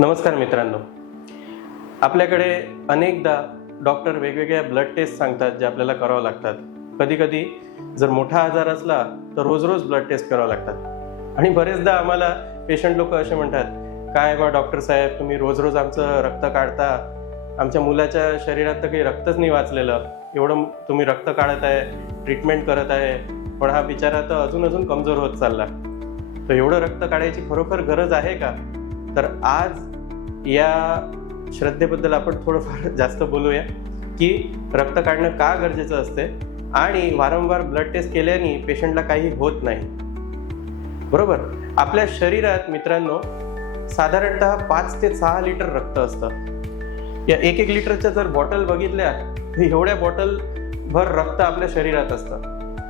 नमस्कार मित्रांनो. आपल्याकडे अनेकदा डॉक्टर वेगवेगळ्या ब्लड टेस्ट सांगतात जे आपल्याला करावं लागतात. कधी कधी जर मोठा आजार असला तर रोज रोज ब्लड टेस्ट करावं लागतात. आणि बरेचदा आम्हाला पेशंट लोक असे म्हणतात काय बा डॉक्टर साहेब तुम्ही रोज रोज आमचं रक्त काढता? आमच्या मुलाच्या शरीरात तर काही रक्तच नाही वाचलेलं. एवढं तुम्ही रक्त काढत आहे ट्रीटमेंट करत आहे पण हा बिचारा तर अजून अजून कमजोर होत चालला. तर एवढं रक्त काढायची खरोखर गरज आहे का? तर आज या श्रद्धेबद्दल आपण थोडंफार जास्त बोलूया की रक्त काढणं का गरजेचं असते आणि वारंवार ब्लड टेस्ट केल्याने पेशंटला काही होत नाही. बरोबर? आपल्या शरीरात मित्रांनो साधारणतः पाच ते सहा लिटर रक्त असतं. या एक एक लिटरच्या जर बॉटल बघितल्या तर एवढ्या बॉटल भर रक्त आपल्या शरीरात असतं.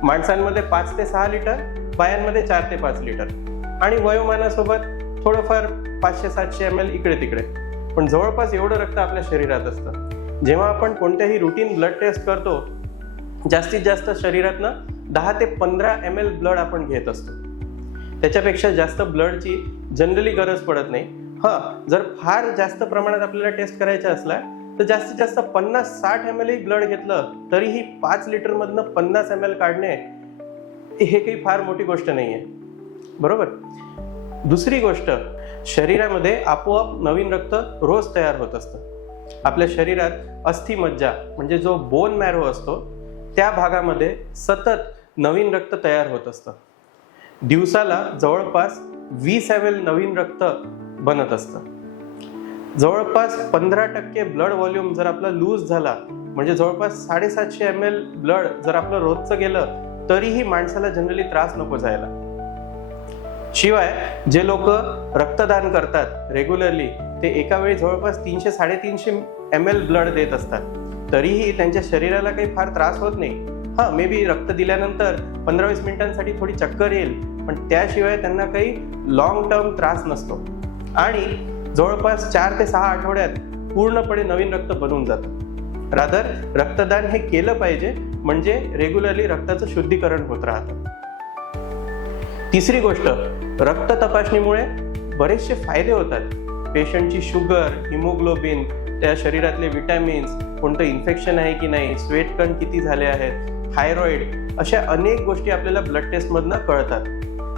माणसांमध्ये पाच ते सहा लिटर बायांमध्ये चार ते पाच लिटर. आणि वयोमानासोबत थोडंफार पाचशे सातशे एम एल इकडे तिकडे. पण जवळपास एवढं रक्त आपल्या शरीरात असतं. जेव्हा आपण कोणत्याही रुटीन ब्लड टेस्ट करतो जास्तीत जास्त शरीरातनं दहा ते पंधरा एम एल ब्लड आपण घेत असतो. त्याच्यापेक्षा जास्त ब्लडची जनरली गरज पडत नाही. हां जर फार जास्त प्रमाणात आपल्याला टेस्ट करायचा असला तर जास्तीत जास्त पन्नास साठ एम एलही ब्लड घेतलं तरीही पाच लिटरमधनं पन्नास एम एल काढणे हे काही फार मोठी गोष्ट नाही आहे बरोबर? दुसरी गोष्ट शरीरामध्ये आपोआप नवीन रक्त रोज तयार होत असतं. आपल्या शरीरात अस्थिमज्जा म्हणजे जो बोन मॅरो असतो त्या भागामध्ये सतत नवीन रक्त तयार होत असतं. दिवसाला जवळपास वीस एम एल नवीन रक्त बनत असतं. जवळपास पंधरा टक्के ब्लड व्हॉल्यूम जर आपला लूज झाला म्हणजे जवळपास साडेसातशे एम एल ब्लड जर आपलं रोजचं गेलं तरीही माणसाला जनरली त्रास नको जायला. शिवाय जे लोक रक्तदान करतात रेग्युलरली ते एका वेळी जवळपास तीनशे साडेतीनशे एम एल ब्लड देत असतात. तरीही त्यांच्या शरीराला काही फार त्रास होत नाही. हां मे बी रक्त दिल्यानंतर पंधरा वीस मिनिटांसाठी थोडी चक्कर येईल पण त्याशिवाय त्यांना काही लॉंग टर्म त्रास नसतो. आणि जवळपास चार ते सहा आठवड्यात पूर्णपणे नवीन रक्त बनून जातं. रादर रक्तदान हे केलं पाहिजे म्हणजे रेग्युलरली रक्ताचं शुद्धीकरण होत राहतं. तिसरी गोष्ट रक्त तपासणीमुळे बरेचसे फायदे होतात. पेशंटची शुगर हिमोग्लोबिन त्या शरीरातले विटॅमिन्स कोणतं इन्फेक्शन आहे की नाही स्वेट कण किती झाले आहेत थायरॉइड अशा अनेक गोष्टी आपल्याला ब्लड टेस्टमधनं कळतात.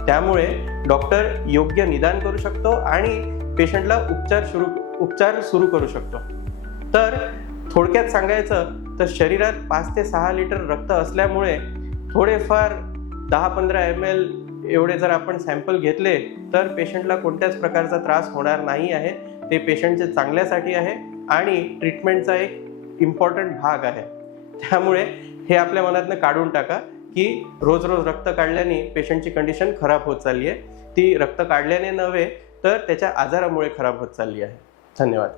त्यामुळे डॉक्टर योग्य निदान करू शकतो आणि पेशंटला उपचार सुरू उपचार सुरू करू शकतो. तर थोडक्यात सांगायचं तर शरीरात पाच ते सहा लिटर रक्त असल्यामुळे थोडेफार दहा पंधरा एम एल एवढे जर आपण सॅम्पल घेतले तर पेशंटला कोणत्याच प्रकारचा त्रास होणार नाही आहे. ते पेशंटचे चांगल्यासाठी आहे आणि ट्रीटमेंटचा एक इम्पॉर्टंट भाग आहे. त्यामुळे हे आपल्या मनातनं काढून टाका की रोज रोज रक्त काढल्याने पेशंटची कंडिशन खराब होत चालली आहे. ती रक्त काढल्याने नव्हे तर त्याच्या आजारामुळे खराब होत चालली आहे. धन्यवाद.